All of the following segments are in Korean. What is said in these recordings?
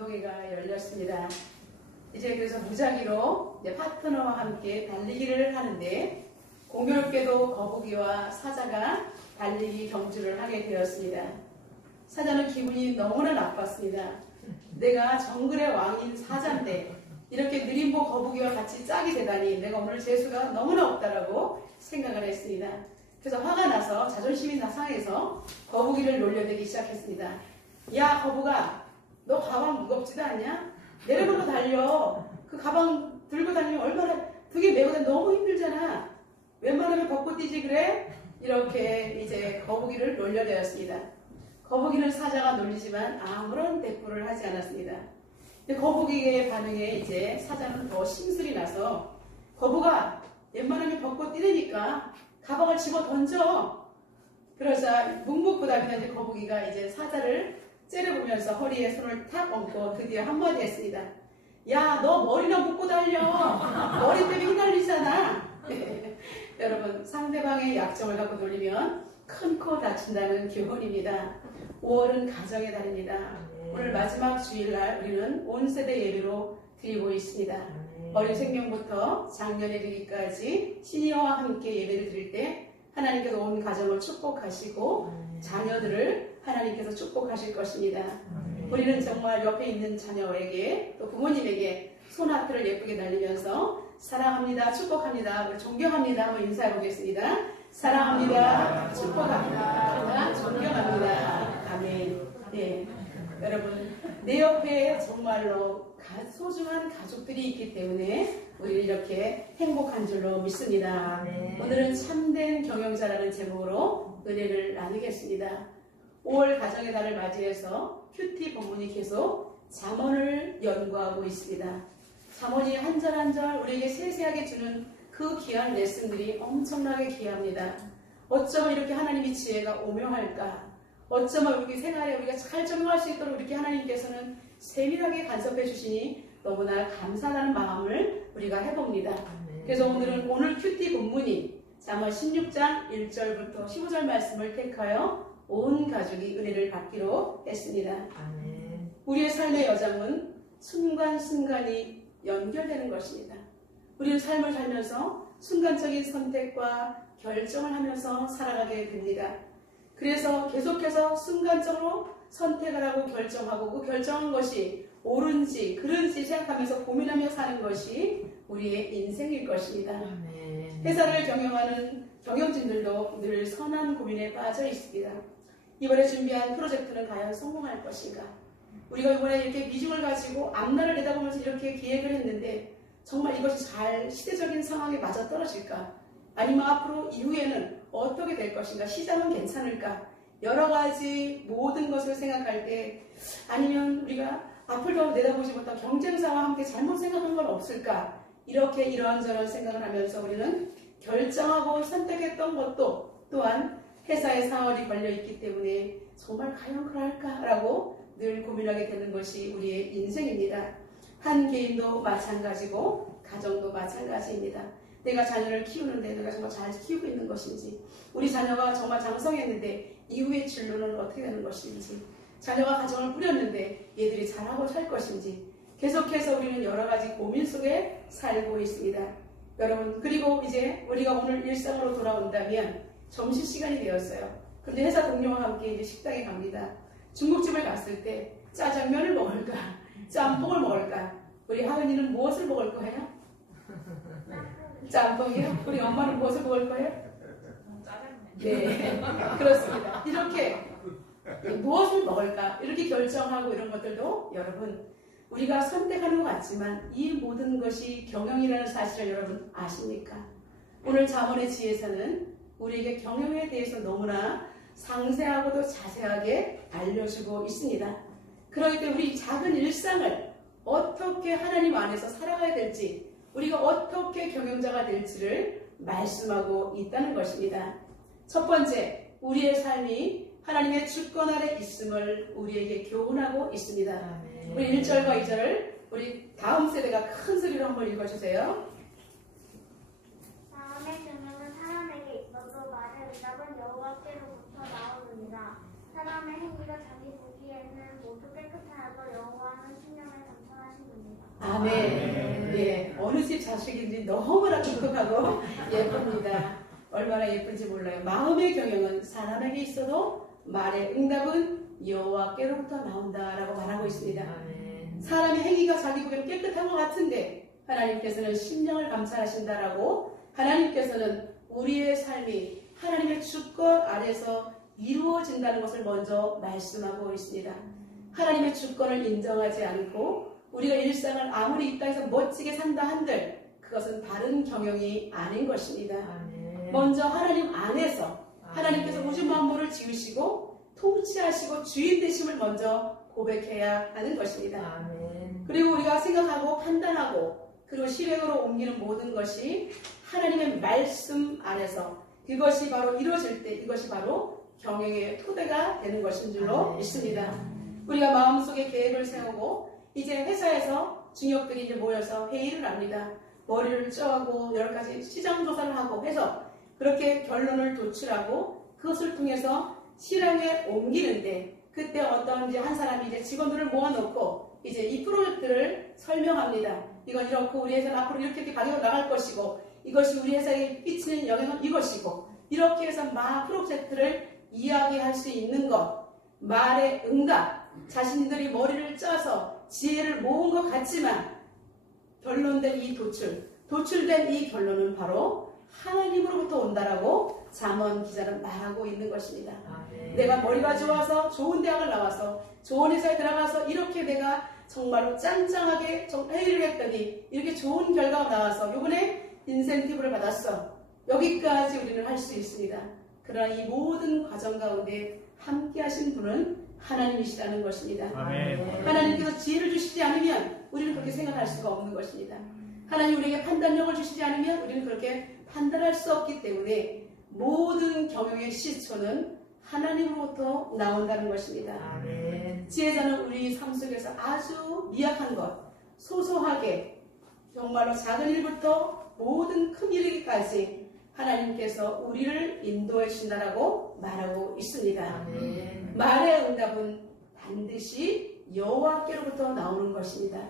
운동회가 열렸습니다. 이제 그래서 무작위로 이제 파트너와 함께 달리기를 하는데 공교롭게도 거북이와 사자가 달리기 경주를 하게 되었습니다. 사자는 기분이 너무나 나빴습니다. 내가 정글의 왕인 사자인데 이렇게 느림보 거북이와 같이 짝이 되다니 내가 오늘 재수가 너무나 없다라고 생각을 했습니다. 그래서 화가 나서 자존심이 상해서 거북이를 놀려대기 시작했습니다. 야 거북아, 너 가방 무겁지도 않냐? 내려놓고 달려. 그 가방 들고 다니면 얼마나 등에 메고 다니면 너무 힘들잖아. 웬만하면 벗고 뛰지 그래? 이렇게 이제 거북이를 놀려대었습니다. 거북이는 사자가 놀리지만 아무런 대꾸를 하지 않았습니다. 거북이의 반응에 이제 사자는 더 심술이 나서 거북아, 웬만하면 벗고 뛰니까 가방을 집어 던져. 그러자 묵묵부답이던 이제 거북이가 이제 사자를 째려보면서 허리에 손을 탁 얹고 드디어 한마디 했습니다. 야, 너 머리나 묶고 달려. 머리 때문에 휘날리잖아. 여러분, 상대방의 약점을 갖고 놀리면 큰 코 다친다는 교훈입니다. 5월은 가정의 달입니다. 오늘 마지막 주일날 우리는 온 세대 예배로 드리고 있습니다. 어린 생명부터 장년에 이르기까지 시니어와 함께 예배를 드릴 때 하나님께서 온 가정을 축복하시고 자녀들을 하나님께서 축복하실 것입니다. 우리는 정말 옆에 있는 자녀에게 또 부모님에게 손아트를 예쁘게 날리면서 사랑합니다, 축복합니다, 우리 존경합니다 한번 인사해 보겠습니다. 사랑합니다, 축복합니다, 존경합니다. 아멘. 네. 여러분, 내 옆에 정말로 소중한 가족들이 있기 때문에 우리 이렇게 행복한 줄로 믿습니다. 오늘은 참된 경영자라는 제목으로 은혜를 나누겠습니다. 5월 가정의 달을 맞이해서 큐티 본문이 계속 잠언을 연구하고 있습니다. 잠언이 한 절 한 절 우리에게 세세하게 주는 그 귀한 레슨들이 엄청나게 귀합니다. 어쩌면 이렇게 하나님의 지혜가 오묘할까? 어쩌면 우리 생활에 우리가 잘 적용할 수 있도록 이렇게 하나님께서는 세밀하게 간섭해 주시니 너무나 감사하다는 마음을 우리가 해봅니다. 그래서 오늘은 오늘 큐티 본문이 잠언 16장 1절부터 15절 말씀을 택하여 온 가족이 은혜를 받기로 했습니다. 우리의 삶의 여정은 순간순간이 연결되는 것입니다. 우리는 삶을 살면서 순간적인 선택과 결정을 하면서 살아가게 됩니다. 그래서 계속해서 순간적으로 선택을 하고 결정하고 그 결정한 것이 옳은지 그른지 생각하면서 고민하며 사는 것이 우리의 인생일 것입니다. 회사를 경영하는 경영진들도 늘 선한 고민에 빠져 있습니다. 이번에 준비한 프로젝트는 과연 성공할 것인가? 우리가 이번에 이렇게 비중을 가지고 앞날을 내다보면서 이렇게 기획을 했는데 정말 이것이 잘 시대적인 상황에 맞아 떨어질까? 아니면 앞으로 이후에는 어떻게 될 것인가? 시장은 괜찮을까? 여러 가지 모든 것을 생각할 때 아니면 우리가 앞을 더 내다보지 못한 경쟁사와 함께 잘못 생각한 건 없을까? 이렇게 이런저런 생각을 하면서 우리는 결정하고 선택했던 것도 또한 회사의 사활이 걸려있기 때문에 정말 과연 그럴까라고 늘 고민하게 되는 것이 우리의 인생입니다. 한 개인도 마찬가지고 가정도 마찬가지입니다. 내가 자녀를 키우는데 내가 정말 잘 키우고 있는 것인지, 우리 자녀가 정말 장성했는데 이후의 진로는 어떻게 되는 것인지, 자녀가 가정을 꾸렸는데 얘들이 잘하고 살 것인지, 계속해서 우리는 여러 가지 고민 속에 살고 있습니다. 여러분, 그리고 이제 우리가 오늘 일상으로 돌아온다면 점심시간이 되었어요. 그런데 회사 동료와 함께 이제 식당에 갑니다. 중국집을 갔을 때 짜장면을 먹을까? 짬뽕을 먹을까? 우리 하은이는 무엇을 먹을 거예요? 짬뽕이요? 우리 엄마는 무엇을 먹을 거예요? 짜장면. 네, 그렇습니다. 이렇게 무엇을 먹을까? 이렇게 결정하고 이런 것들도 여러분 우리가 선택하는 것 같지만 이 모든 것이 경영이라는 사실을 여러분 아십니까? 오늘 잠언의 지혜서는 우리에게 경영에 대해서 너무나 상세하고도 자세하게 알려주고 있습니다. 그렇기 때문에 우리 작은 일상을 어떻게 하나님 안에서 살아가야 될지, 우리가 어떻게 경영자가 될지를 말씀하고 있다는 것입니다. 첫 번째, 우리의 삶이 하나님의 주권 아래 있음을 우리에게 교훈하고 있습니다. 우리 1절과 2절을 우리 다음 세대가 큰 소리로 한번 읽어주세요. 다음의 경영은 사람에게 있어도 말의 응답은 여호와께로부터 나오느니라. 사람의 행위가 자기 보기에는 모두 깨끗하여도 여호와는 집 자식인지 너무나 똑똑하고 예쁩니다. 얼마나 예쁜지 몰라요. 마음의 경영은 사람에게 있어도 말의 응답은 여호와께로부터 나온다라고 말하고 있습니다. 사람의 행위가 자기 보기에는 깨끗한 것 같은데 하나님께서는 심령을 감찰하신다라고 하나님께서는 우리의 삶이 하나님의 주권 아래서 이루어진다는 것을 먼저 말씀하고 있습니다. 하나님의 주권을 인정하지 않고 우리가 일상을 아무리 이 땅에서 멋지게 산다 한들 그것은 바른 경영이 아닌 것입니다. 먼저 하나님 안에서 하나님께서 우주 만물을 지으시고 통치하시고 주인 되심을 먼저 고백해야 하는 것입니다. 그리고 우리가 생각하고 판단하고 그리고 실행으로 옮기는 모든 것이 하나님의 말씀 안에서 그것이 바로 이루어질 때 이것이 바로 경영의 토대가 되는 것인 줄로 믿습니다. 우리가 마음속에 계획을 세우고 이제 회사에서 중역들이 이제 모여서 회의를 합니다. 머리를 쪄하고 여러 가지 시장 조사를 하고 해서 그렇게 결론을 도출하고 그것을 통해서 실행에 옮기는데 그때 어떤 이제 한 사람이 이제 직원들을 모아놓고 이제 이 프로젝트를 설명합니다. 이건 이렇고 우리 회사는 앞으로 이렇게 가격을 나갈 것이고 이것이 우리 회사에 끼치는 영향은 이것이고 이렇게 해서 막 프로젝트를 이야기할 수 있는 것 말의 응답 자신들이 머리를 짜서 지혜를 모은 것 같지만 결론된 이 도출된 이 결론은 바로 하나님으로부터 온다라고 잠언 기자는 말하고 있는 것입니다. 내가 머리가 좋아서 좋은 대학을 나와서 좋은 회사에 들어가서 이렇게 내가 정말로 짱짱하게 회의를 했더니 이렇게 좋은 결과가 나와서 이번에 인센티브를 받았어. 여기까지 우리는 할 수 있습니다. 그러나 이 모든 과정 가운데 함께 하신 분은 하나님이시라는 것입니다. 하나님께서 지혜를 주시지 않으면 우리는 그렇게 생각할 수가 없는 것입니다. 하나님 우리에게 판단력을 주시지 않으면 우리는 그렇게 판단할 수 없기 때문에 모든 경영의 시초는 하나님으로부터 나온다는 것입니다. 지혜자는 우리 삶 속에서 아주 미약한 것, 소소하게 정말로 작은 일부터 모든 큰 일까지 하나님께서 우리를 인도해 주신다라고 말하고 있습니다. 말의 응답은 반드시 여호와께로부터 나오는 것입니다.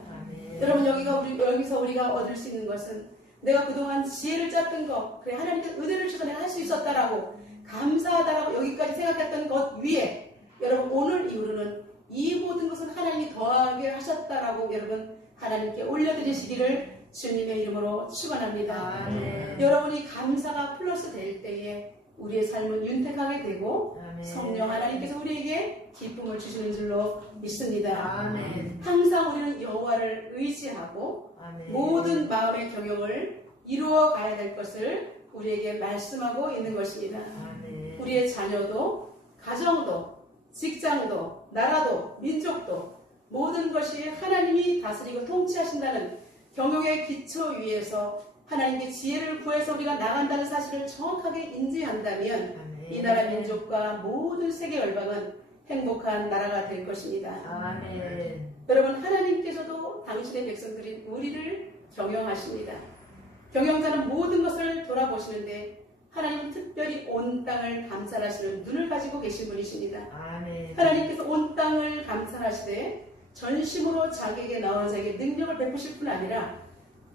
여러분 여기서 우리가 얻을 수 있는 것은 내가 그동안 지혜를 짰던 것, 그래 하나님께 은혜를 주셔서 내가 할 수 있었다라고 감사하다라고 여기까지 생각했던 것 위에 여러분 오늘 이후로는 이 모든 것은 하나님이 더하게 하셨다라고 여러분 하나님께 올려드리시기를 주님의 이름으로 축원합니다. 여러분이 감사가 플러스 될 때에 우리의 삶은 윤택하게 되고 성령 하나님께서 우리에게 기쁨을 주시는 줄로 믿습니다. 항상 우리는 여호와를 의지하고 모든 마음의 경영을 이루어 가야 될 것을 우리에게 말씀하고 있는 것입니다. 우리의 자녀도 가정도 직장도 나라도 민족도 모든 것이 하나님이 다스리고 통치하신다는 경영의 기초 위에서 하나님께 지혜를 구해서 우리가 나간다는 사실을 정확하게 인지한다면 이 나라 민족과 모든 세계 열방은 행복한 나라가 될 것입니다. 여러분 하나님께서도 당신의 백성들인 우리를 경영하십니다. 경영자는 모든 것을 돌아보시는데 하나님은 특별히 온 땅을 감찰하시는 눈을 가지고 계신 분이십니다. 하나님께서 온 땅을 감찰하시되 전심으로 자기에게 나온 자에게 능력을 베푸실 뿐 아니라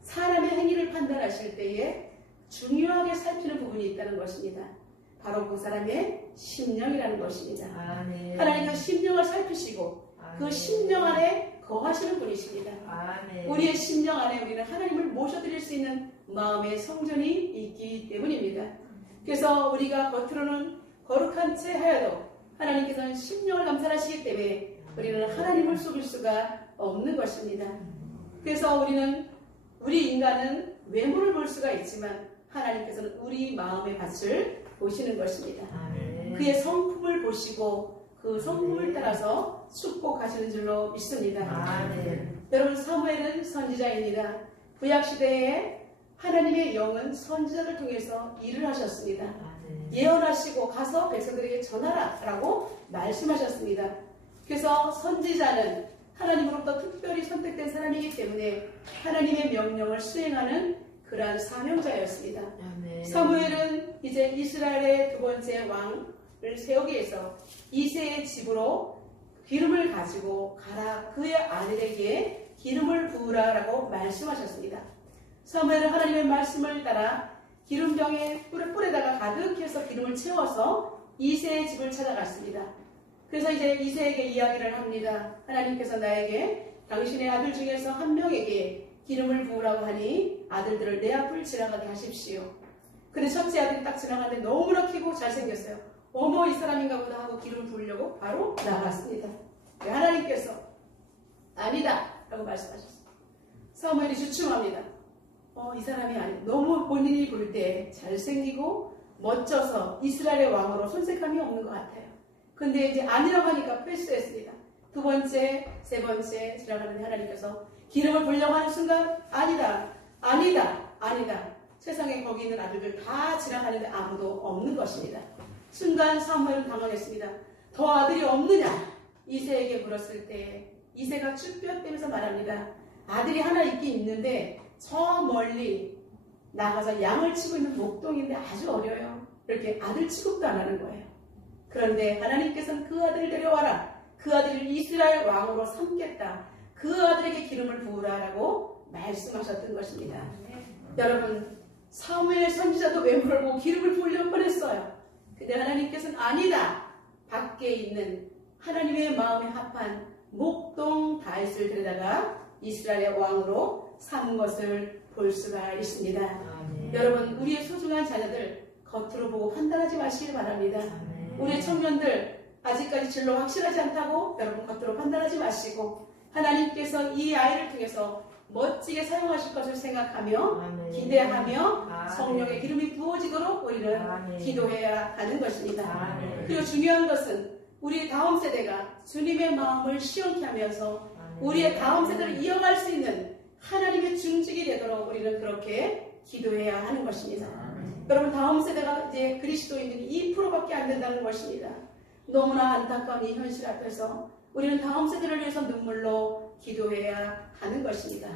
사람의 행위를 판단하실 때에 중요하게 살피는 부분이 있다는 것입니다. 바로 그 사람의 심령이라는 것입니다. 하나님은 심령을 살피시고 그 심령 안에 거하시는 분이십니다. 우리의 심령 안에 우리는 하나님을 모셔드릴 수 있는 마음의 성전이 있기 때문입니다. 그래서 우리가 겉으로는 거룩한 채 하여도 하나님께서는 심령을 감찰하시기 때문에 우리는 하나님을 속일 수가 없는 것입니다. 그래서 우리 인간은 외모를 볼 수가 있지만 하나님께서는 우리 마음의 밭을 보시는 것입니다. 그의 성품을 보시고 그 성품을 따라서 축복하시는 줄로 믿습니다. 여러분 사무엘은 선지자입니다. 구약시대에 하나님의 영은 선지자를 통해서 일을 하셨습니다. 예언하시고 가서 백성들에게 전하라라고 말씀하셨습니다. 그래서 선지자는 하나님으로부터 특별히 선택된 사람이기 때문에 하나님의 명령을 수행하는 그러한 사명자였습니다. 사무엘은 이제 이스라엘의 두 번째 왕을 세우기 위해서 이새의 집으로 기름을 가지고 가라 그의 아들에게 기름을 부으라라고 말씀하셨습니다. 사무엘은 하나님의 말씀을 따라 기름병에 뿔에다가 가득해서 기름을 채워서 이새의 집을 찾아갔습니다. 그래서 이제 이새에게 이야기를 합니다. 하나님께서 나에게 당신의 아들 중에서 한 명에게 기름을 부으라고 하니 아들들을 내 앞을 지나가게 하십시오. 근데 첫째 아들이 딱 지나가는데 너무나 키고 잘생겼어요. 어머, 이 사람인가 보다 하고 기름을 부으려고 바로 나갔습니다. 하나님께서 아니다 라고 말씀하셨어요. 사무엘이 주춤합니다. 이 사람이 아니, 너무 본인이 볼 때 잘생기고 멋져서 이스라엘의 왕으로 손색함이 없는 것 같아요. 근데 이제 아니라고 하니까 패스했습니다. 두 번째, 세 번째 지나가는데 하나님께서 기름을 부으려고 하는 순간 아니다, 아니다, 아니다. 세상에 거기 있는 아들들 다 지나가는데 아무도 없는 것입니다. 순간 사무엘은 당황했습니다. 더 아들이 없느냐? 이새에게 물었을 때 이새가 쭈뼛대면서 말합니다. 아들이 하나 있긴 있는데 저 멀리 나가서 양을 치고 있는 목동인데 아주 어려요. 이렇게 아들 취급도 안 하는 거예요. 그런데 하나님께서는 그 아들을 데려와라. 그 아들을 이스라엘 왕으로 삼겠다. 그 아들에게 기름을 부으라라고 말씀하셨던 것입니다. 여러분, 사무엘 선지자도 외모를 보고 기름을 부으려고 뻔했어요. 근데 하나님께서는 아니다. 밖에 있는 하나님의 마음에 합한 목동 다윗을 데려다가 이스라엘의 왕으로 삼은 것을 볼 수가 있습니다. 여러분, 우리의 소중한 자녀들 겉으로 보고 판단하지 마시길 바랍니다. 우리의 청년들 아직까지 진로 확실하지 않다고 여러분 겉으로 판단하지 마시고 하나님께서 이 아이를 통해서 멋지게 사용하실 것을 생각하며 기대하며 성령의 기름이 부어지도록 우리는 기도해야 하는 것입니다. 그리고 중요한 것은 우리 다음 세대가 주님의 마음을 시원케 하면서 우리의 다음 세대를 이어갈 수 있는 하나님의 중직이 되도록 우리는 그렇게 기도해야 하는 것입니다. 여러분, 다음 세대가 이제 그리스도인들이 2%밖에 안 된다는 것입니다. 너무나 안타까운 이 현실 앞에서 우리는 다음 세대를 위해서 눈물로 기도해야 하는 것입니다.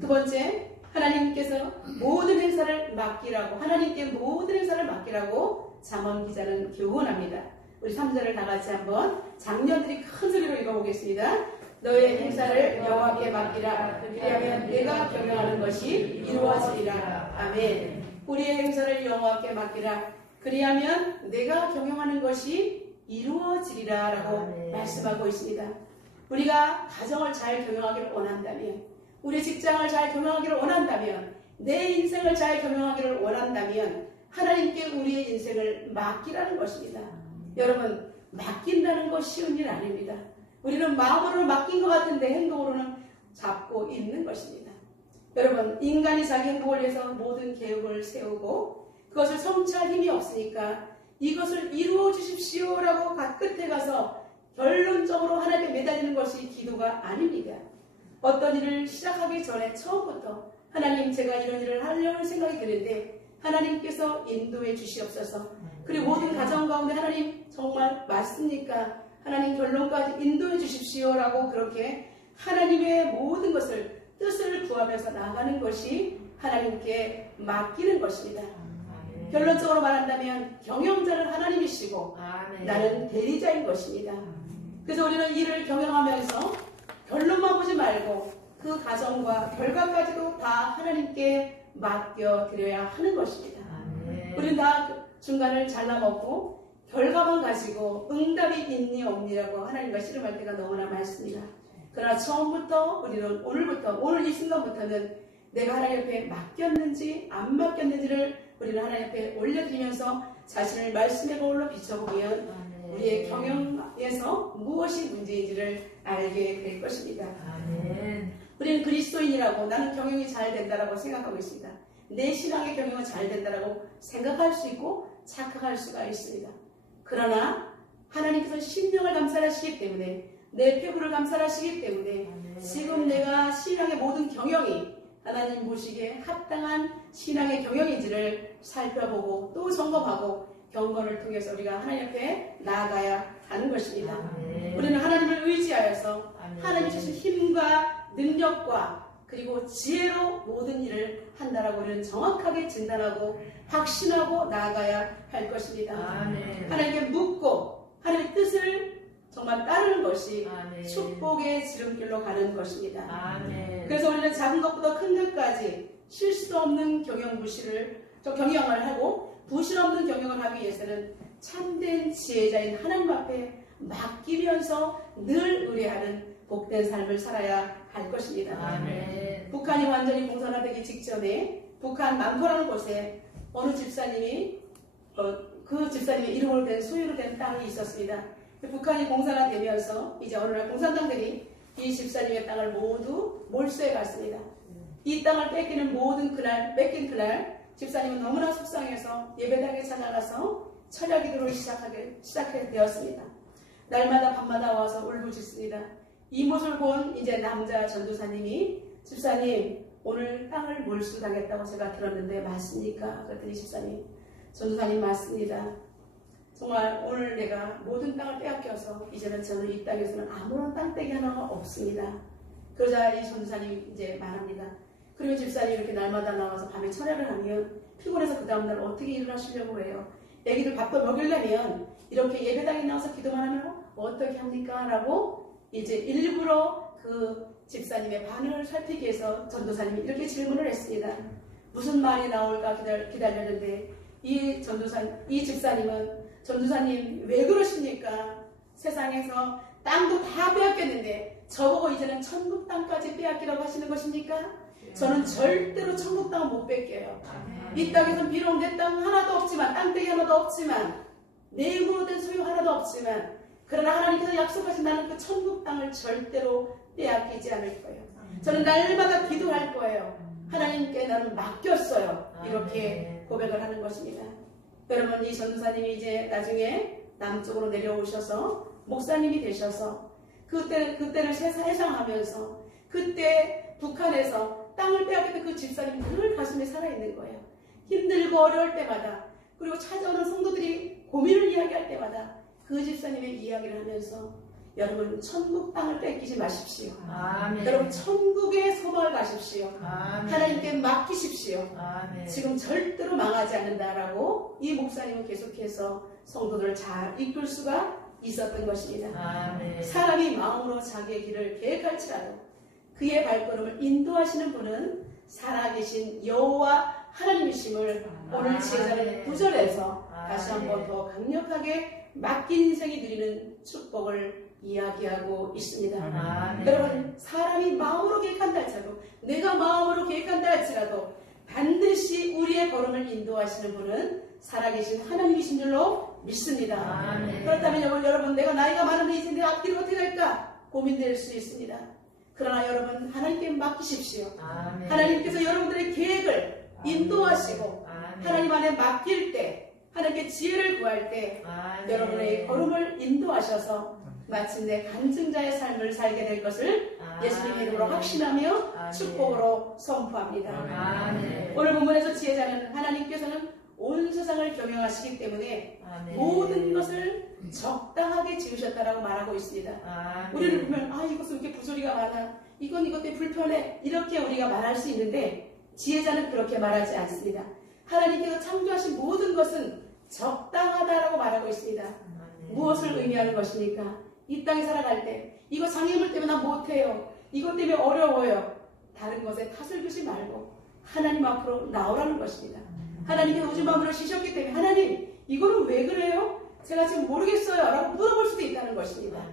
두 번째, 하나님께서 모든 행사를 맡기라고, 하나님께 모든 행사를 맡기라고 잠언 기자는 교훈합니다. 우리 3절을 다 같이 한번 장년들이 큰 소리로 읽어보겠습니다. 너의 행사를 여호와께 맡기라. 그리하면 내가 경영하는 것이 이루어지리라. 아멘. 우리의 행사를 여호와께 맡기라. 그리하면 내가 경영하는 것이 이루어지리라 라고 말씀하고 있습니다. 우리가 가정을 잘 경영하기를 원한다면, 우리 직장을 잘 경영하기를 원한다면, 내 인생을 잘 경영하기를 원한다면 하나님께 우리의 인생을 맡기라는 것입니다. 여러분, 맡긴다는 것 쉬운 일 아닙니다. 우리는 마음으로는 맡긴 것 같은데 행동으로는 잡고 있는 것입니다. 여러분, 인간이 자기 행복을 위해서 모든 계획을 세우고 그것을 성취할 힘이 없으니까 이것을 이루어 주십시오라고 끝에 가서 결론적으로 하나님께 매달리는 것이 기도가 아닙니다. 어떤 일을 시작하기 전에 처음부터 하나님, 제가 이런 일을 하려는 생각이 드는데 하나님께서 인도해 주시옵소서. 그리고 모든 가정 가운데 하나님 정말 맞습니까? 하나님 결론까지 인도해 주십시오라고 그렇게 하나님의 모든 것을 뜻을 구하면서 나가는 것이 하나님께 맡기는 것입니다. 결론적으로 말한다면 경영자는 하나님이시고 나는 대리자인 것입니다. 그래서 우리는 일을 경영하면서 결론만 보지 말고 그 과정과 결과까지도 다 하나님께 맡겨드려야 하는 것입니다. 우리는 다 중간을 잘라먹고 결과만 가지고 응답이 있니 없니라고 하나님과 씨름할 때가 너무나 많습니다. 그러나 처음부터 우리는 오늘 이 순간부터는 내가 하나님 앞에 맡겼는지 안 맡겼는지를 우리는 하나님 앞에 올려드리면서 자신을 말씀의 거울로 비춰보면 우리의 경영에서 무엇이 문제인지를 알게 될 것입니다. 우리는 그리스도인이라고 나는 경영이 잘 된다라고 생각하고 있습니다. 내 신앙의 경영은 잘 된다라고 생각할 수 있고 착각할 수가 있습니다. 그러나 하나님께서 심령을 감찰하시기 때문에 내 표부를 감찰하시기 때문에 지금 내가 신앙의 모든 경영이 하나님 보시기에 합당한 신앙의 경영인지를 살펴보고 또 점검하고 경건을 통해서 우리가 하나님 앞에 나아가야 하는 것입니다. 우리는 하나님을 의지하여서 하나님 주신 힘과 능력과 그리고 지혜로 모든 일을 한다라고 우리는 정확하게 진단하고 확신하고 나아가야 할 것입니다. 하나님께 묻고 하나님의 뜻을 정말 따르는 것이 축복의 지름길로 가는 것입니다. 그래서 우리는 작은 것보다 큰 것까지 실수 없는 경영을 하고 부실 없는 경영을 하기 위해서는 참된 지혜자인 하나님 앞에 맡기면서 늘 의뢰하는 복된 삶을 살아야 할 것입니다. 아멘. 북한이 완전히 공산화되기 직전에 북한 남포라는 곳에 어느 집사님이 그 집사님의 이름으로 된 소유로 된 땅이 있었습니다. 북한이 공산화되면서 이제 어느 날 공산당들이 이 집사님의 땅을 모두 몰수해 갔습니다. 이 땅을 뺏긴 그날 집사님은 너무나 속상해서 예배당에 찾아가서 철야 기도를 시작하게 되었습니다. 날마다 밤마다 와서 울부짖습니다. 이 모습을 본 이제 남자 전도사님이 집사님 오늘 땅을 몰수당했다고 제가 들었는데 맞습니까? 그랬더니 집사님 전도사님 맞습니다. 정말 오늘 내가 모든 땅을 빼앗겨서 이제는 저는 이 땅에서는 아무런 땅떼기 하나가 없습니다. 그러자 이 전도사님이 이제 말합니다. 그리고 집사님이 이렇게 날마다 나와서 밤에 철야를 하면 피곤해서 그 다음날 어떻게 일어나시려고 해요? 애기들 밥도 먹이려면 이렇게 예배당에 나와서 기도만 하면 어떻게 합니까? 라고 이제 일부러 그 집사님의 반응을 살피기 위해서 전도사님이 이렇게 질문을 했습니다. 무슨 말이 나올까 기다렸는데 이 집사님은 전도사님 왜 그러십니까? 세상에서 땅도 다 빼앗겼는데 저보고 이제는 천국 땅까지 빼앗기라고 하시는 것입니까? 저는 절대로 천국 땅은 못 뺏겨요. 이 땅에선 비록 내 땅 하나도 없지만 땅떼기 하나도 없지만 내 힘으로 된 소유 하나도 없지만 그러나 하나님께서 약속하신 나는 그 천국 땅을 절대로 빼앗기지 않을 거예요. 저는 날마다 기도할 거예요. 하나님께 나는 맡겼어요. 이렇게 고백을 하는 것입니다. 여러분 이 전도사님이 이제 나중에 남쪽으로 내려오셔서 목사님이 되셔서 그때를 회상하면서 그때 북한에서 땅을 빼앗겼던 그 집사님이 늘 가슴에 살아있는 거예요. 힘들고 어려울 때마다 그리고 찾아오는 성도들이 고민을 이야기할 때마다 그 집사님의 이야기를 하면서 여러분 천국 땅을 뺏기지 마십시오. 아멘. 여러분 천국의 소망을 가십시오. 아멘. 하나님께 맡기십시오. 아멘. 지금 절대로 망하지 않는다라고 이 목사님은 계속해서 성도들을 잘 이끌 수가 있었던 것입니다. 아멘. 사람이 마음으로 자기의 길을 계획할지라도 그의 발걸음을 인도하시는 분은 살아계신 여호와 하나님이심을 오늘 제자는 9절에서 다시 한번 더 강력하게 맡긴 인생이 누리는 축복을 이야기하고 있습니다. 아멘. 여러분 사람이 마음으로 계획한다 할지라도 내가 마음으로 계획한다 할지라도 반드시 우리의 걸음을 인도하시는 분은 살아계신 하나님이신 줄로 믿습니다. 아멘. 그렇다면 여러분 내가 나이가 많은데 이제 내 앞길을 어떻게 할까 고민될 수 있습니다. 그러나 여러분 하나님께 맡기십시오. 아멘. 하나님께서 여러분들의 계획을 인도하시고 아멘. 하나님 안에 맡길 때 하나님께 지혜를 구할 때 아멘. 여러분의 걸음을 인도하셔서 마침내 간증자의 삶을 살게 될 것을 예수님의 이름으로 확신하며 아멘. 축복으로 선포합니다. 아멘. 오늘 본문에서 지혜자는 하나님께서는 온 세상을 경영하시기 때문에 아멘. 모든 것을 적당하게 지으셨다라고 말하고 있습니다. 아멘. 우리를 보면 이것은 이렇게 부조리가 많아 이것 때문에 불편해 이렇게 우리가 말할 수 있는데 지혜자는 그렇게 말하지 않습니다. 하나님께서 창조하신 모든 것은 적당하다라고 말하고 있습니다. 무엇을 의미하는 것입니까? 이 땅에 살아갈 때 이거 장애물 때문에 난 못해요. 이것 때문에 어려워요. 다른 것에 탓을 두지 말고 하나님 앞으로 나오라는 것입니다. 하나님께서 우주 만물을 지으셨기 때문에 하나님 이거는 왜 그래요? 제가 지금 모르겠어요 라고 물어볼 수도 있다는 것입니다.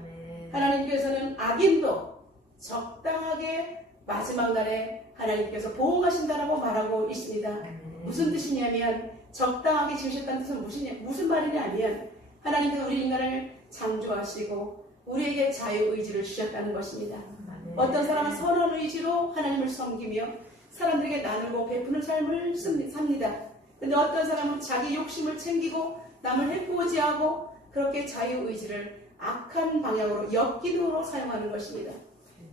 하나님께서는 악인도 적당하게 마지막 날에 하나님께서 보응하신다라고 말하고 있습니다. 무슨 뜻이냐면 적당하게 지으셨다는 뜻은 무슨 말이냐면 하나님께서 우리 인간을 창조하시고 우리에게 자유의지를 주셨다는 것입니다. 어떤 사람은 선한 의지로 하나님을 섬기며 사람들에게 나누고 베푸는 삶을 삽니다. 근데 어떤 사람은 자기 욕심을 챙기고 남을 해코지하고 그렇게 자유의지를 악한 방향으로 역기능으로 사용하는 것입니다.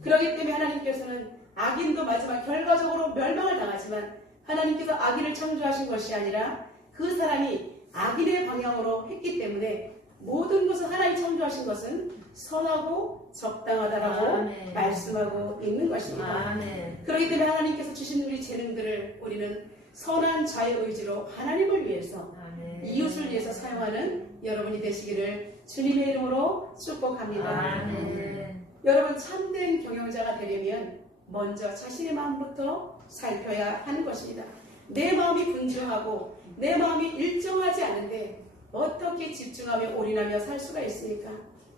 그렇기 때문에 하나님께서는 악인도 마지막 결과적으로 멸망을 당하지만 하나님께서 악인을 창조하신 것이 아니라 그 사람이 악인의 방향으로 했기 때문에 모든 것을 하나님 창조하신 것은 선하고 적당하다라고 아멘. 말씀하고 있는 것입니다. 아멘. 그렇기 때문에 하나님께서 주신 우리 재능들을 우리는 선한 자유의지로 하나님을 위해서 아멘. 이웃을 위해서 사용하는 여러분이 되시기를 주님의 이름으로 축복합니다. 아멘. 여러분 참된 경영자가 되려면 먼저 자신의 마음부터 살펴야 하는 것입니다. 내 마음이 분주하고 내 마음이 일정하지 않은데 어떻게 집중하며 올인하며 살 수가 있습니까?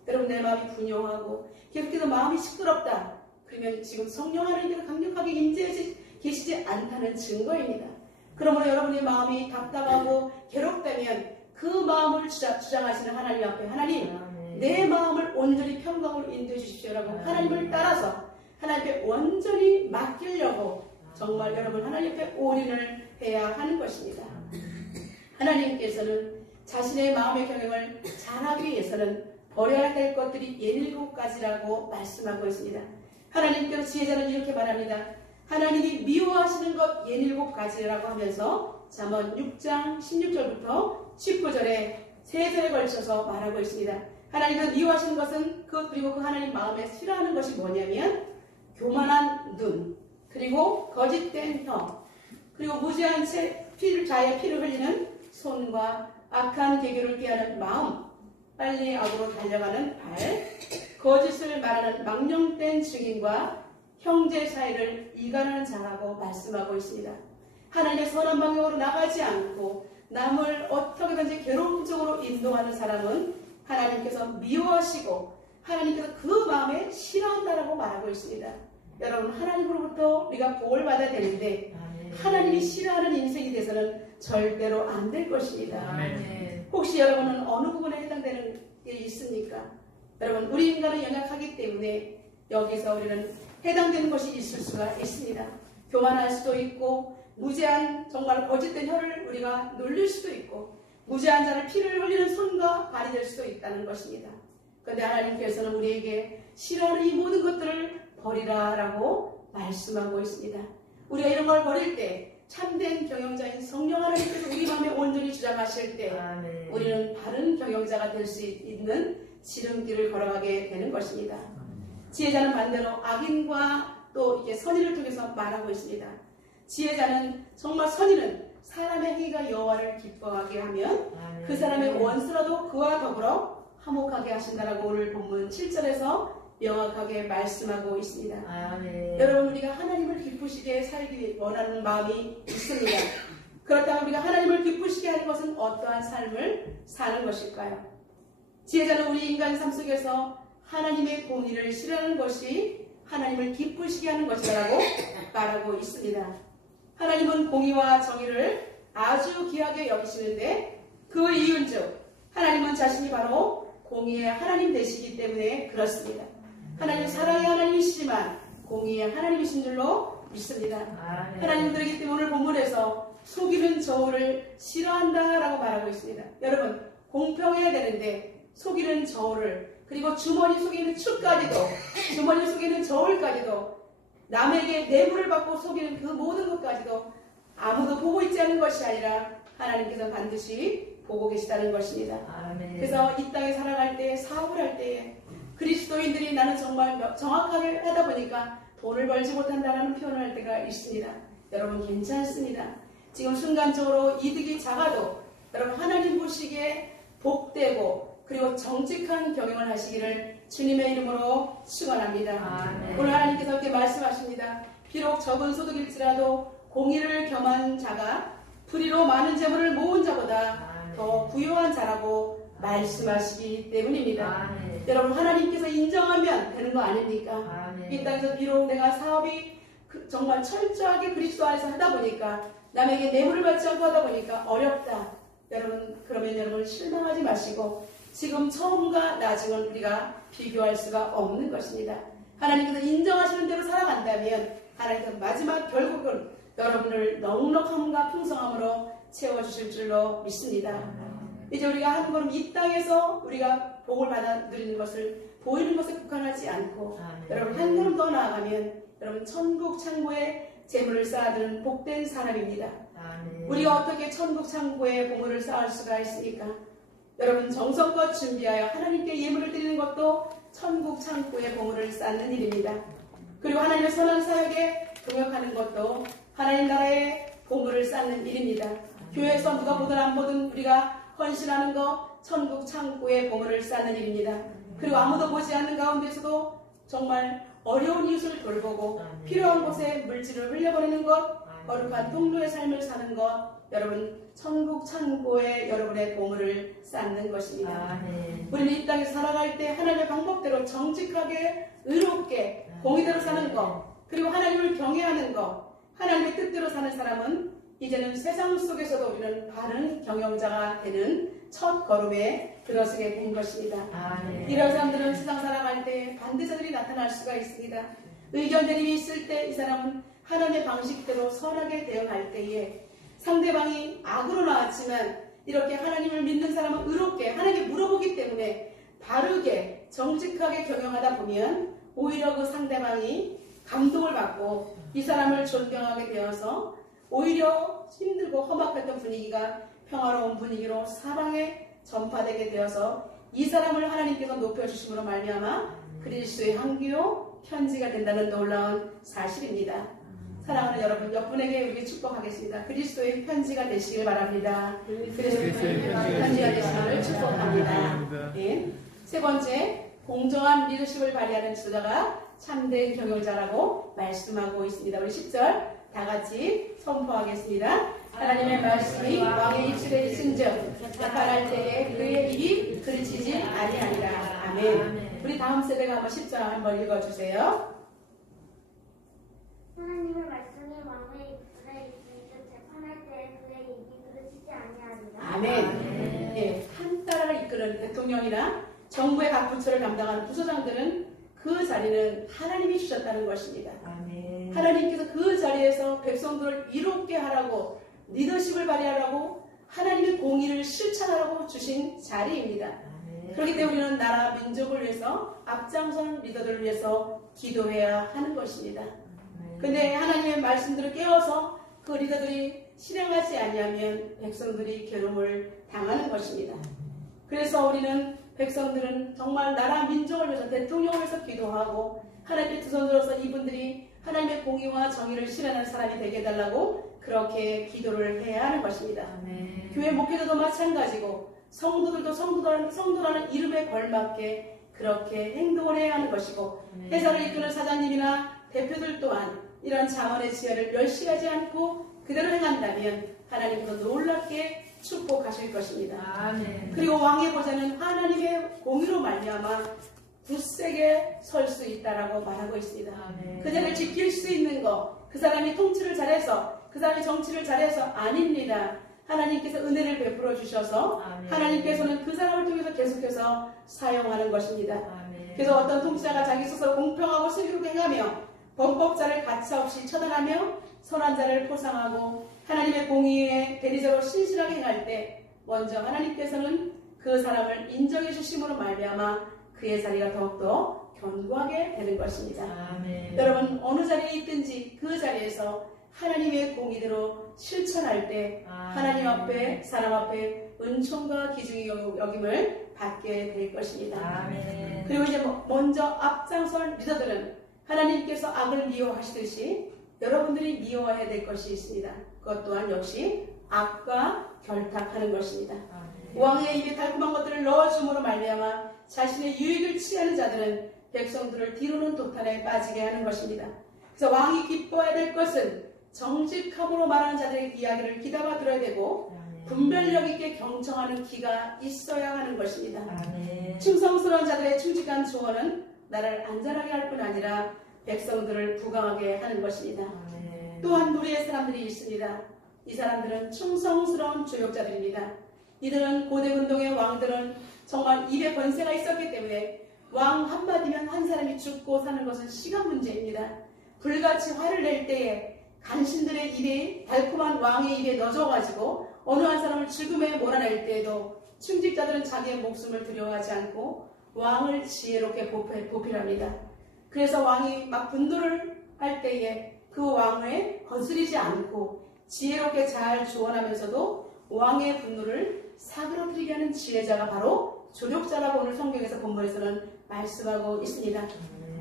여러분, 내 마음이 분용하고 계속해서 마음이 시끄럽다. 그러면 지금 성령 하나님께서 강력하게 임재해 계시지 않다는 증거입니다. 그러므로 여러분의 마음이 답답하고 괴롭다면 그 마음을 주장하시는 하나님 앞에 하나님, 내 마음을 온전히 평강으로 인도해 주십시오라고 하나님을 따라서 하나님께 온전히 맡기려고 정말 여러분 하나님 앞에 올인을 해야 하는 것입니다. 하나님께서는 자신의 마음의 경영을 잘하기 위해서는 버려야 될 것들이 17가지라고 말씀하고 있습니다. 하나님께서 지혜자는 이렇게 말합니다. 하나님이 미워하시는 것 17가지라고 하면서 잠언 6장 16절부터 19절에 3절에 걸쳐서 말하고 있습니다. 하나님께서 미워하시는 것은 그리고 그 하나님 마음에 싫어하는 것이 뭐냐면 교만한 눈, 그리고 거짓된 혀, 그리고 무지한 채 자의 피를 흘리는 손과 악한 계교를 피하는 마음, 빨리 악으로 달려가는 발, 거짓을 말하는 망령된 증인과 형제 사이를 이간하는 자라고 말씀하고 있습니다. 하나님의 선한 방향으로 나가지 않고 남을 어떻게든지 괴로움 쪽으로 인도하는 사람은 하나님께서 미워하시고 하나님께서 그 마음에 싫어한다라고 말하고 있습니다. 여러분, 하나님으로부터 우리가 복을 받아야 되는데 하나님이 싫어하는 인생이 돼서는 절대로 안 될 것입니다. 혹시 여러분은 어느 부분에 해당되는 게 있습니까? 여러분, 우리 인간은 연약하기 때문에 여기서 우리는 해당되는 것이 있을 수가 있습니다. 교만할 수도 있고 무죄한 정말 거짓된 혀를 우리가 놀릴 수도 있고 무죄한 자를 피를 흘리는 손과 발이 될 수도 있다는 것입니다. 그런데 하나님께서는 우리에게 싫어하는 이 모든 것들을 버리라라고 말씀하고 있습니다. 우리가 이런 걸 버릴 때 참된 경영자인 성령 하나님께서 우리 마음에 온전히 주장하실 때 우리는 바른 경영자가 될 수 있는 지름길을 걸어가게 되는 것입니다. 지혜자는 반대로 악인과 또 이게 선의를 통해서 말하고 있습니다. 지혜자는 정말 선의는 사람의 행위가 여호와를 기뻐하게 하면 그 사람의 원수라도 그와 더불어 화목하게 하신다라고 오늘 본문 7절에서 명확하게 말씀하고 있습니다. 여러분, 우리가 하나님을 기쁘시게 살기 원하는 마음이 있습니다. 그렇다면 우리가 하나님을 기쁘시게 하는 것은 어떠한 삶을 사는 것일까요? 지혜자는 우리 인간 삶 속에서 하나님의 공의를 실현하는 것이 하나님을 기쁘시게 하는 것이라고 말하고 있습니다. 하나님은 공의와 정의를 아주 귀하게 여기시는데 그 이유인즉 하나님은 자신이 바로 공의의 하나님 되시기 때문에 그렇습니다. 하나님 사랑의 하나님이시지만 공의의 하나님이신 줄로 믿습니다. 하나님 그러기 때문에 오늘 본문에서 속이는 저울을 싫어한다라고 말하고 있습니다. 여러분, 공평해야 되는데 속이는 저울을, 그리고 주머니 속에 있는 축까지도, 주머니 속에 있는 저울까지도, 남에게 뇌물을 받고 속이는 그 모든 것까지도 아무도 보고 있지 않은 것이 아니라 하나님께서 반드시 보고 계시다는 것입니다. 그래서 이 땅에 살아갈 때, 사업을 할 때에 그리스도인들이 나는 정말 정확하게 하다 보니까 돈을 벌지 못한다라는 표현을 할 때가 있습니다. 여러분, 괜찮습니다. 지금 순간적으로 이득이 작아도 여러분 하나님 보시기에 복되고 그리고 정직한 경영을 하시기를 주님의 이름으로 축원합니다. 오늘 하나님께서 이렇게 말씀하십니다. 비록 적은 소득일지라도 공의를 겸한 자가 불의로 많은 재물을 모은 자보다 더 부유한 자라고 말씀하시기 때문입니다. 여러분, 하나님께서 인정하면 되는 거 아닙니까? 이 땅에서 비록 내가 사업이 정말 철저하게 그리스도 안에서 하다 보니까 남에게 뇌물을 받지 않고 하다 보니까 어렵다. 여러분, 그러면 여러분 실망하지 마시고 지금 처음과 나중은 우리가 비교할 수가 없는 것입니다. 하나님께서 인정하시는 대로 살아간다면 하나님께서 마지막 결국은 여러분을 넉넉함과 풍성함으로 채워주실 줄로 믿습니다. 이제 우리가 한 걸음 이 땅에서 우리가 복을 받아 누리는 것을 보이는 것에 국한하지 않고 여러분 한 걸음 더 나아가면 여러분 천국 창고에 재물을 쌓아두는 복된 사람입니다. 우리가 어떻게 천국 창고에 보물을 쌓을 수가 있습니까? 여러분, 정성껏 준비하여 하나님께 예물을 드리는 것도 천국 창고에 보물을 쌓는 일입니다. 그리고 하나님의 선한 사역에 동역하는 것도 하나님 나라에 보물을 쌓는 일입니다. 교회에서 누가 보든 안 보든 우리가 헌신하는 것 천국 창고에 보물을 쌓는 일입니다. 그리고 아무도 보지 않는 가운데서도 정말 어려운 이웃을 돌보고 아멘. 필요한 곳에 물질을 흘려보내는 것, 아멘. 거룩한 통로의 삶을 사는 것, 여러분 천국 창고에 여러분의 보물을 쌓는 것입니다. 아멘. 우리는 이 땅에서 살아갈 때 하나님의 방법대로 정직하게 의롭게 공의대로 사는 것, 그리고 하나님을 경외하는 것, 하나님의 뜻대로 사는 사람은 이제는 세상 속에서도 우리는 바른 경영자가 되는 첫 걸음에 들어서게 된 것입니다. 아멘. 이런 사람들은 세상 살아갈 때 반대자들이 나타날 수가 있습니다. 의견 대립이 있을 때 이 사람은 하나님의 방식대로 선하게 대응할 때에 상대방이 악으로 나왔지만 이렇게 하나님을 믿는 사람은 의롭게 하나님께 물어보기 때문에 바르게 정직하게 경영하다 보면 오히려 그 상대방이 감동을 받고 이 사람을 존경하게 되어서 오히려 힘들고 험악했던 분위기가 평화로운 분위기로 사방에 전파되게 되어서 이 사람을 하나님께서 높여주심으로 말미암아 그리스도의 향기요 편지가 된다는 놀라운 사실입니다. 사랑하는 여러분, 옆분에게 우리 축복하겠습니다. 그리스도의 편지가 되시길 바랍니다. 그리스도의 편지가 되시기를 축복합니다. 네. 세 번째, 공정한 리더십을 발휘하는 지도자가 참된 경영자라고 말씀하고 있습니다. 우리 10절 다 같이 선포하겠습니다. 하나님의 말씀이 왕의 입술에 있은즉 재판할 때에 그의 입이 그르치지 아니하리라. 아멘. 우리 다음 세대가 한번 10절 한번 읽어주세요. 하나님의 말씀이 왕의 입술에 있으니까 재판할 때 그의 입이 그르치지 아니하리라. 아멘. 예, 한 나라를 이끄는 대통령이나 정부의 각 부처를 담당하는 부서장들은 그 자리는 하나님이 주셨다는 것입니다. 아멘. 하나님께서 그 자리에서 백성들을 이롭게 하라고 리더십을 발휘하라고 하나님의 공의를 실천하라고 주신 자리입니다. 아멘. 그렇기 때문에 우리는 나라 민족을 위해서 앞장선 리더들을 위해서 기도해야 하는 것입니다. 근데 하나님의 말씀들을 깨워서 그 리더들이 실행하지 아니하면 백성들이 괴로움을 당하는 것입니다. 그래서 우리는 백성들은 정말 나라 민족을 위해서 대통령을 위해서 기도하고 하나님의 두 손 들어서 이분들이 하나님의 공의와 정의를 실현하는 사람이 되게 해달라고 그렇게 기도를 해야 하는 것입니다. 아멘. 교회 목회자도 마찬가지고 성도들도 성도라는 이름에 걸맞게 그렇게 행동을 해야 하는 것이고 회사를 이끄는 사장님이나 대표들 또한 이런 자원의 지혜를 멸시하지 않고 그대로 행한다면 하나님께서 놀랍게 축복하실 것입니다. 아멘. 그리고 왕의 보좌는 하나님의 공의로 말미암아 굳세게 설 수 있다라고 말하고 있습니다. 아멘. 그 자를 지킬 수 있는 것, 그 사람이 통치를 잘해서, 그 사람이 정치를 잘해서 아닙니다. 하나님께서 은혜를 베풀어 주셔서 아멘. 하나님께서는 그 사람을 통해서 계속해서 사용하는 것입니다. 아멘. 그래서 어떤 통치자가 자기 스스로 공평하고 슬기롭게 행하며 범법자를 가차없이 처단하며 선한 자를 포상하고 하나님의 공의에 대리적으로 신실하게 행할 때 먼저 하나님께서는 그 사람을 인정해 주심으로 말미암아 그의 자리가 더욱더 견고하게 되는 것입니다. 아멘. 여러분 어느 자리에 있든지 그 자리에서 하나님의 공의대로 실천할 때 하나님 앞에 사람 앞에 은총과 기중의 여김을 받게 될 것입니다. 아멘. 그리고 이제 먼저 앞장선 리더들은 하나님께서 악을 미워하시듯이 여러분들이 미워해야 될 것이 있습니다. 그것 또한 역시 악과 결탁하는 것입니다. 아멘. 왕의 입에 달콤한 것들을 넣어줌으로 말미암아 자신의 유익을 취하는 자들은 백성들을 뒤로는 도탄에 빠지게 하는 것입니다. 그래서 왕이 기뻐해야 될 것은 정직함으로 말하는 자들의 이야기를 귀담아 들어야 되고 분별력 있게 경청하는 귀가 있어야 하는 것입니다. 아멘. 충성스러운 자들의 충직한 조언은 나를 안전하게 할 뿐 아니라 백성들을 부강하게 하는 것입니다. 아멘. 또 한 무리의 사람들이 있습니다. 이 사람들은 충성스러운 조력자들입니다. 이들은 고대 근동의 왕들은 정말 입에 권세가 있었기 때문에 왕 한마디면 한 사람이 죽고 사는 것은 시간 문제입니다. 불같이 화를 낼 때에 간신들의 입에 달콤한 왕의 입에 넣어줘가지고 어느 한 사람을 죽음에 몰아낼 때에도 충직자들은 자기의 목숨을 두려워하지 않고 왕을 지혜롭게 보필합니다. 그래서 왕이 막 분노를 할 때에 그 왕을 거스리지 않고 지혜롭게 잘 조언하면서도 왕의 분노를 사그러뜨리게 하는 지혜자가 바로 조력자라고 오늘 성경에서 본문에서는 말씀하고 있습니다.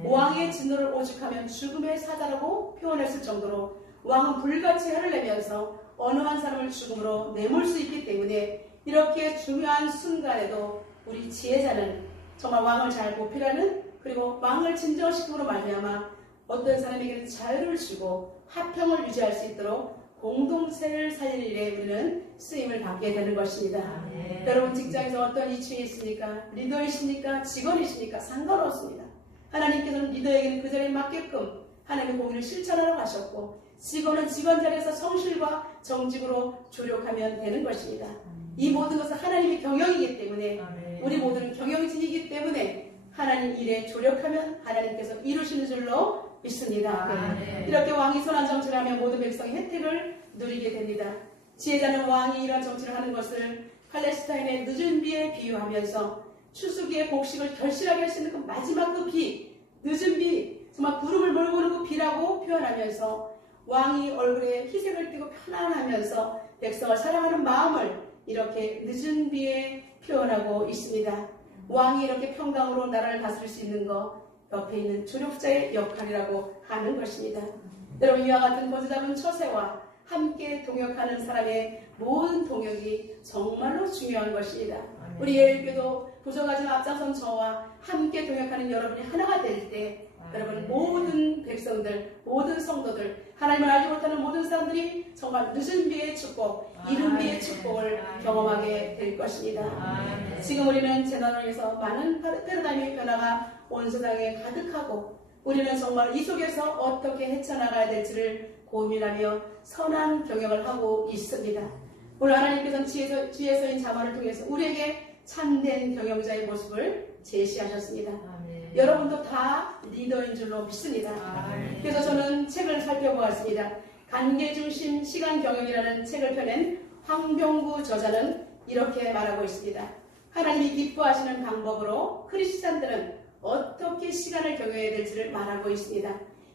왕의 진노를 오죽하면 죽음의 사자라고 표현했을 정도로 왕은 불같이 화를 내면서 어느 한 사람을 죽음으로 내몰 수 있기 때문에 이렇게 중요한 순간에도 우리 지혜자는 정말 왕을 잘 보필하는 그리고 왕을 진정시킴으로 말미암아 어떤 사람에게는 자유를 주고 화평을 유지할 수 있도록 공동체를 살릴 일에 우리는 쓰임을 받게 되는 것입니다. 아멘. 여러분 직장에서 어떤 이층에 있습니까? 리더이십니까? 직원이십니까? 상관없습니다. 하나님께서는 리더에게는 그 자리에 맞게끔 하나님의 공의를 실천하라고 하셨고 직원은 직원 자리에서 성실과 정직으로 조력하면 되는 것입니다. 이 모든 것은 하나님의 경영이기 때문에 아멘. 우리 모두는 경영진이기 때문에 하나님 일에 조력하면 하나님께서 이루시는 줄로 믿습니다. 아멘. 이렇게 왕이 선한 정치를 하면 모든 백성이 혜택을 누리게 됩니다. 지혜자는 왕이 이러한 정치를 하는 것을 팔레스타인의 늦은 비에 비유하면서 추수기의 곡식을 결실하게 할 수 있는 그 마지막 그 비, 늦은 비, 정말 구름을 몰고 오는 그 비라고 표현하면서 왕이 얼굴에 희색을 띠고 편안하면서 백성을 사랑하는 마음을 이렇게 늦은 비에 표현하고 있습니다. 왕이 이렇게 평강으로 나라를 다스릴 수 있는 것, 옆에 있는 조력자의 역할이라고 하는 것입니다. 여러분 이와 같은 거저 잡은 처세와 함께 동역하는 사람의 모든 동역이 정말로 중요한 것입니다. 우리 예일교도 부족하지만 앞장선 저와 함께 동역하는 여러분이 하나가 될 때 여러분 모든 백성들, 모든 성도들, 하나님을 알지 못하는 모든 사람들이 정말 늦은 비의 축복, 이른 비의 축복을 경험하게 될 것입니다. 지금 우리는 재난으로 많은 패러다임의 변화가 온 세상에 가득하고 우리는 정말 이 속에서 어떻게 헤쳐나가야 될지를 고민하며 선한 경영을 하고 있습니다. 오늘 하나님께서는 지혜서인 자문을 통해서 우리에게 참된 경영자의 모습을 제시하셨습니다. 아멘. 여러분도 다 리더인 줄로 믿습니다. 아멘. 그래서 저는 책을 살펴보았습니다. 관계중심 시간경영이라는 책을 펴낸 황병구 저자는 이렇게 말하고 있습니다. 하나님이 기뻐하시는 방법으로 크리스찬들은 어떻게 시간을 경영해야 될지를 말하고 있습니다.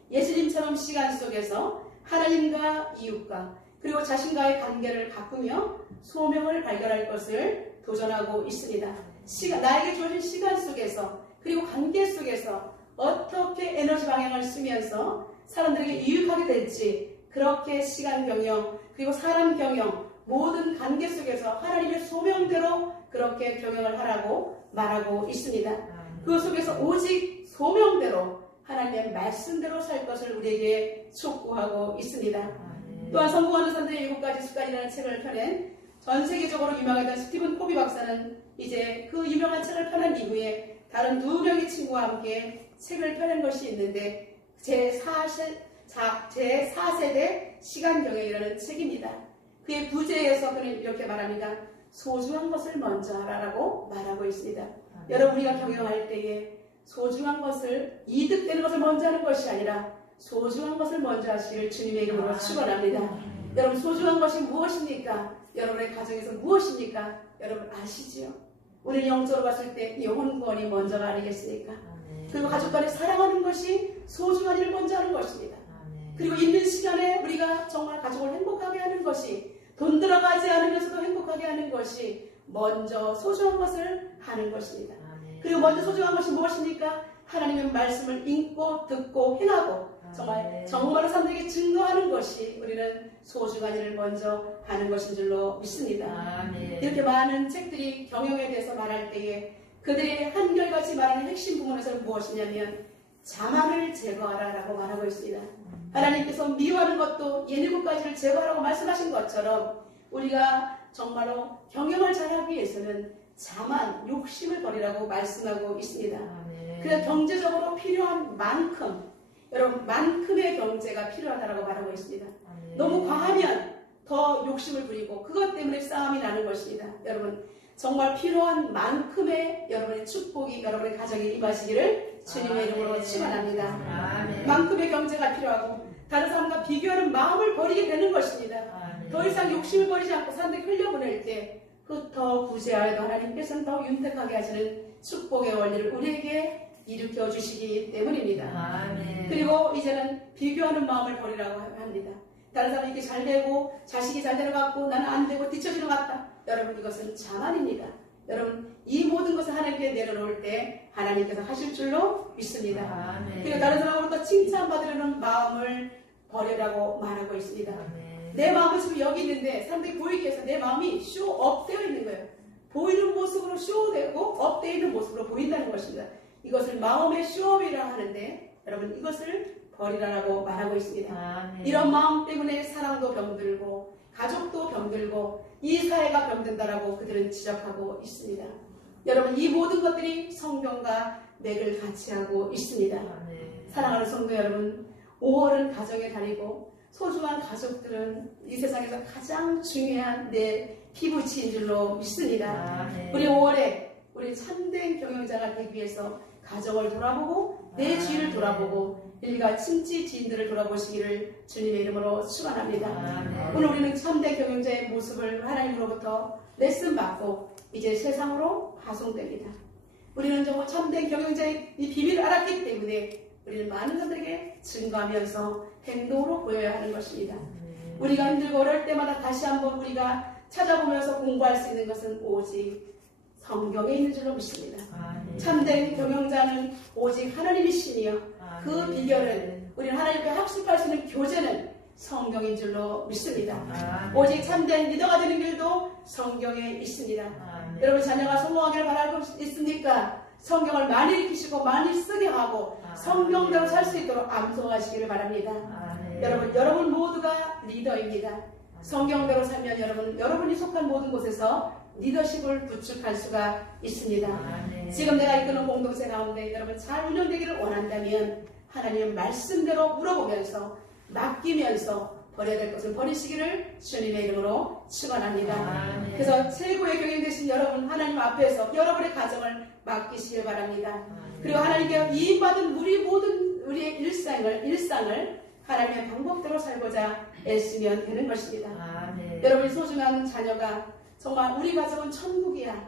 예수님처럼 시간 속에서 하나님과 이웃과 그리고 자신과의 관계를 가꾸며 소명을 발견할 것을 도전하고 있습니다. 나에게 주어진 시간 속에서 그리고 관계 속에서 어떻게 에너지 방향을 쓰면서 사람들에게 유익하게 될지 그렇게 시간 경영 그리고 사람 경영 모든 관계 속에서 하나님의 소명대로 그렇게 경영을 하라고 말하고 있습니다. 그 속에서 오직 소명대로 하나님의 말씀대로 살 것을 우리에게 촉구하고 있습니다. 또한 성공하는 사람들의 7가지 습관이라는 책을 펴낸 전 세계적으로 유명했던 스티븐 코비 박사는 이제 그 유명한 책을 펴낸 이후에 다른 2명의 친구와 함께 책을 펴낸 것이 있는데 제4세대 시간경영이라는 책입니다. 그의 부제에서 그는 이렇게 말합니다. 소중한 것을 먼저 하라고 말하고 있습니다. 여러분 우리가 경영할 때에 소중한 것을 이득되는 것을 먼저 하는 것이 아니라 소중한 것을 먼저 하시길 주님의 이름으로 축원합니다. 여러분 소중한 것이 무엇입니까? 여러분의 가정에서 무엇입니까? 여러분 아시지요? 우리는 영적으로 봤을 때 영혼 구원이 먼저가 아니겠습니까? 그리고 가족 간에 사랑하는 것이 소중한 일을 먼저 하는 것입니다. 그리고 있는 시간에 우리가 정말 가족을 행복하게 하는 것이 돈 들어가지 않으면서도 행복하게 하는 것이 먼저 소중한 것을 하는 것입니다. 그리고 먼저 소중한 것이 무엇입니까? 하나님의 말씀을 읽고 듣고 행하고 정말로 사람들에게 증거하는 것이 우리는 소중한 일을 먼저 하는 것인 줄로 믿습니다. 이렇게 많은 책들이 경영에 대해서 말할 때에 그들이 한결같이 말하는 핵심 부분에서는 무엇이냐면 자만을 제거하라라고 말하고 있습니다. 하나님께서 미워하는 것도 예네 가지를 제거하라고 말씀하신 것처럼 우리가 정말로 경영을 잘하기 위해서는 자만, 욕심을 버리라고 말씀하고 있습니다. 그래서 경제적으로 필요한 만큼 여러분 만큼의 경제가 필요하다고 말하고 있습니다. 너무 과하면 더 욕심을 부리고 그것 때문에 싸움이 나는 것입니다. 여러분 정말 필요한 만큼의 여러분의 축복이 여러분의 가정에 임하시기를 주님의 이름으로 축원합니다. 만큼의 경제가 필요하고 다른 사람과 비교하는 마음을 버리게 되는 것입니다. 더 이상 욕심을 버리지 않고 사람들이 흘려보낼 때 그 더 구제하여도 하나님께서는 더 윤택하게 하시는 축복의 원리를 우리에게 일으켜 주시기 때문입니다. 그리고 이제는 비교하는 마음을 버리라고 합니다. 다른 사람이 이렇게 잘 되고 자식이 잘 되는 것 같고 나는 안 되고 뒤처지는 것 같다. 여러분 이것은 자만입니다. 여러분 이 모든 것을 하나님께 내려놓을 때 하나님께서 하실 줄로 믿습니다. 그리고 다른 사람으로부터 칭찬받으려는 마음을 버리라고 말하고 있습니다. 내 마음은 지금 여기 있는데 사람들이 보이기 위해서 내 마음이 쇼업 되어 있는 거예요. 보이는 모습으로 쇼되고 업되어 있는 모습으로 보인다는 것입니다. 이것을 마음의 시험이라 하는데 여러분 이것을 버리라라고 말하고 있습니다. 아멘. 이런 마음 때문에 사랑도 병들고 가족도 병들고 이 사회가 병든다라고 그들은 지적하고 있습니다. 여러분 이 모든 것들이 성경과 맥을 같이 하고 있습니다. 아멘. 사랑하는 성도 여러분, 5월은 가정의 달이고 소중한 가족들은 이 세상에서 가장 중요한 내 피부치인 줄로 믿습니다. 아멘. 우리 5월에 우리 참된 경영자가 되기 위해서 가정을 돌아보고 내 주위를 돌아보고 일가 친지 지인들을 돌아보시기를 주님의 이름으로 축원합니다. 아멘. 오늘 우리는 참된 경영자의 모습을 하나님으로부터 레슨 받고 이제 세상으로 파송됩니다. 우리는 정말 참된 경영자의 이 비밀을 알았기 때문에 우리는 많은 분들에게 증거하면서 행동으로 보여야 하는 것입니다. 우리가 힘들고 어려울 때마다 다시 한번 우리가 찾아보면서 공부할 수 있는 것은 오직 성경에 있는 줄로 믿습니다. 아멘. 참된 경영자는 오직 하나님이 신이요. 그 아멘. 비결은 우리는 하나님께 학습할 수 있는 교재는 성경인 줄로 믿습니다. 아멘. 오직 참된 리더가 되는 길도 성경에 있습니다. 아멘. 여러분 자녀가 성공하기를 바라고 있습니까? 성경을 많이 읽히시고 많이 쓰게 하고 성경대로 살 수 있도록 암송하시기를 바랍니다. 아멘. 여러분 모두가 리더입니다. 성경대로 살면 여러분이 속한 모든 곳에서 리더십을 구축할 수가 있습니다. 아멘. 지금 내가 이끄는 공동체 가운데 여러분 잘 운영되기를 원한다면 하나님의 말씀대로 물어보면서 맡기면서 버려야 될 것을 버리시기를 주님의 이름으로 축원합니다. 아멘. 그래서 최고의 경영 되신 여러분 하나님 앞에서 여러분의 가정을 맡기시길 바랍니다. 아멘. 그리고 하나님께 이임받은 우리의 일상을 하나님의 방법대로 살고자 애쓰면 되는 것입니다. 아멘. 여러분이 소중한 자녀가 정말 우리 가정은 천국이야.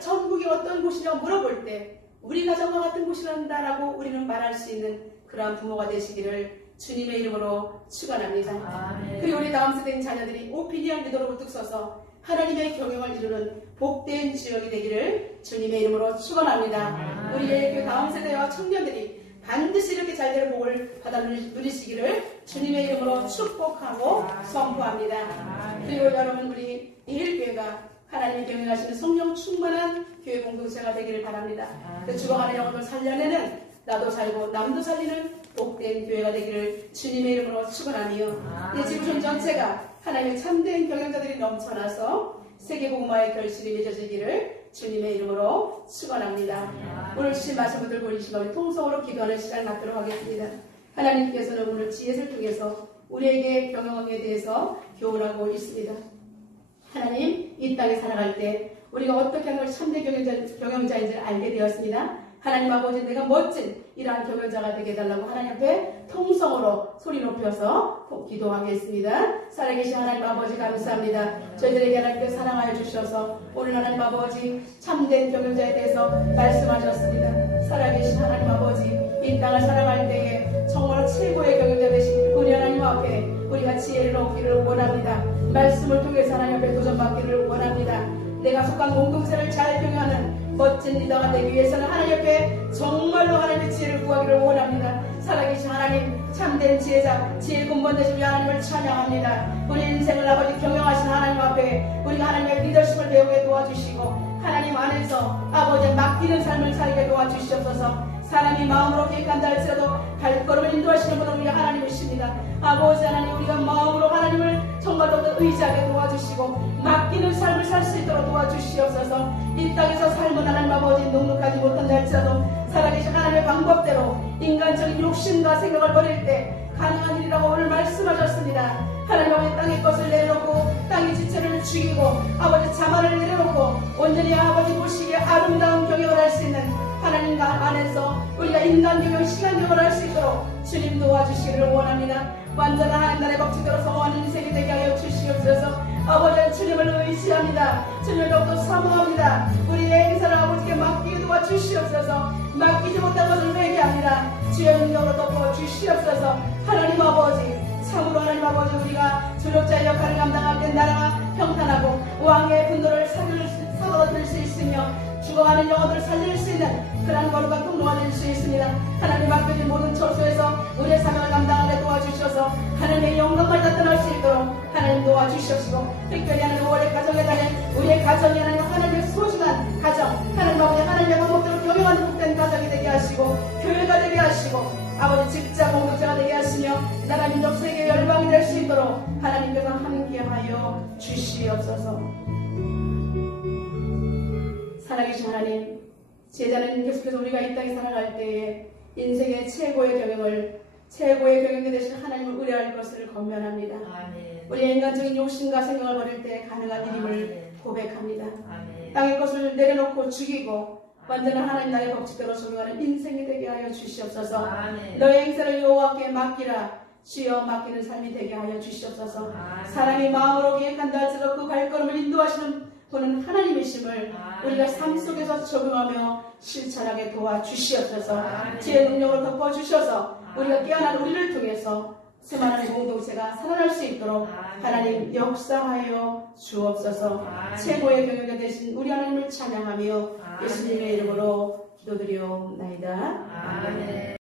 천국이 어떤 곳이냐고 물어볼 때 우리 가정과 같은 곳이란다라고 우리는 말할 수 있는 그러한 부모가 되시기를 주님의 이름으로 축원합니다. 아멘. 그리고 우리 다음 세대인 자녀들이 오피니언 리더로 우뚝 서서 하나님의 경영을 이루는 복된 주역이 되기를 주님의 이름으로 축원합니다. 우리의 그 다음 세대와 청년들이 반드시 이렇게 잘 되는 복을 받아 누리시기를 주님의 이름으로 축복하고 선포합니다. 그리고 여러분 우리 이일교회가 하나님이 경영하시는 성령 충만한 교회 공동체가 되기를 바랍니다. 그 죽어가는 영혼을 살려내는 나도 살고 남도 살리는 복된 교회가 되기를 주님의 이름으로 축원하며 이 지구촌 전체가 하나님의 참된 경영자들이 넘쳐나서 세계복음화의 결실이 맺어지기를 주님의 이름으로 축원합니다. 오늘 주신 말씀을 들고 우리 시간 통성으로 기도하는 시간을 갖도록 하겠습니다. 하나님께서는 오늘 지혜를 통해서 우리에게 경영에 대해서 교훈하고 있습니다. 하나님, 이 땅에 살아갈 때 우리가 어떻게 하는 것이 참된 경영자인지를 알게 되었습니다. 하나님 아버지, 내가 멋진 이러한 경영자가 되게 해달라고 하나님 앞에 통성으로 소리 높여서 기도하겠습니다. 살아계신 하나님 아버지 감사합니다. 저희들에게 하나님께 사랑하여 주셔서 오늘 하나님 아버지 참된 경영자에 대해서 말씀하셨습니다. 살아계신 하나님 아버지, 이 땅을 살아갈 때에 정말 최고의 경영자 되신 우리 하나님 앞에 우리가 지혜를 얻기를 원합니다. 말씀을 통해서 하나님 앞에 도전받기를 원합니다. 내가 속한 공동체를 잘 경영하는 멋진 리더가 되기 위해서는 하나님 앞에 정말로 하나님의 지혜를 구하기를 원합니다. 살아계신 하나님, 참된 지혜자, 지혜 근본 되신 우리 하나님을 찬양합니다. 우리 인생을 아버지 경영하신 하나님 앞에 우리가 하나님의 리더십을 배우게 도와주시고 하나님 안에서 아버지 맡기는 삶을 살게 도와주시옵소서. 사람이 마음으로 계획한다 할지라도 발걸음을 인도하시는 분은 우리 하나님이십니다. 아버지 하나님, 우리가 마음으로 하나님을 정말로 의지하게 도와주시고 맡기는 삶을 살 수 있도록 도와주시옵소서. 이 땅에서 삶은 하나님 아버지 넉넉하지 못한다 할지라도 살아계신 하나님의 방법대로 인간적인 욕심과 생각을 버릴 때 가능한 일이라고 오늘 말씀하셨습니다. 하나님 아버지 땅의 것을 내려놓고 땅의 지체를 죽이고 아버지 자만을 내려놓고 온전히 아버지 보시기에 아름다운 경영을 할 수 있는 하나님 안에서 우리가 인간 경영, 시간 경영을 할 수 있도록 주님 도와주시기를 원합니다. 완전한 하나님 나라의 법칙대로 성공하는 인생이 되게 하여 주시옵소서. 아버지 주님을 의지합니다. 주님을 더욱더 사모합니다. 우리의 행사를 아버지께 맡기게 도와주시옵소서. 맡기지 못한 것을 회개합니다. 주의 능력으로 덮어주시옵소서. 하나님 아버지, 참으로 하나님 아버지, 우리가 조력자의 역할을 감당할 때 나라가 평탄하고 왕의 분노를 사그러들 수 있으며 죽어가는 영혼들을 살릴 수 있는 그런 거룩한 통로가 될 수 있습니다. 하나님 맡겨진 모든 처소에서 우리의 사명을 감당하게 도와주셔서 하나님의 영광을 나타날 수 있도록 하나님 도와주시옵시고, 특별히 하나님 5월의 가정에 달린 우리의 가정이 하나님의 소중한 가정, 하나님 아버지 하나님의 방법대로 경영하는 복된 가정이 되게 하시고 교회가 되게 하시고 아버지 직장 공동체가 되게 하시며 나라 민족 세계 열방이 될 수 있도록 하나님께서 함께하여 주시옵소서. 살아계신 하나님, 제자는 계속해서 우리가 이 땅에 살아갈 때에 인생의 최고의 경영이 되신 하나님을 의뢰할 것을 권면합니다. 아멘. 우리의 인간적인 욕심과 생각을 버릴 때 가능한 일임을 아멘. 고백합니다. 아멘. 땅의 것을 내려놓고 죽이고 완전한 하나님 나의 법칙대로 적용하는 인생이 되게 하여 주시옵소서. 아멘. 너의 행세를 여호와께 맡기라. 주여 맡기는 삶이 되게 하여 주시옵소서. 아멘. 사람이 마음으로 계획한다 할지라도 그 발걸음을 인도하시는 분은 하나님이심을 우리가 삶 속에서 적용하며 실천하게 도와주시옵소서. 아멘. 지혜 능력으로 덮어주셔서 우리가 깨어난 우리를 통해서 수많은 공동체가 살아날 수 있도록 하나님 역사하여 주옵소서. 최고의 경영자 되신 우리 하나님을 찬양하며 예수님의 이름으로 기도드리옵나이다. 아멘.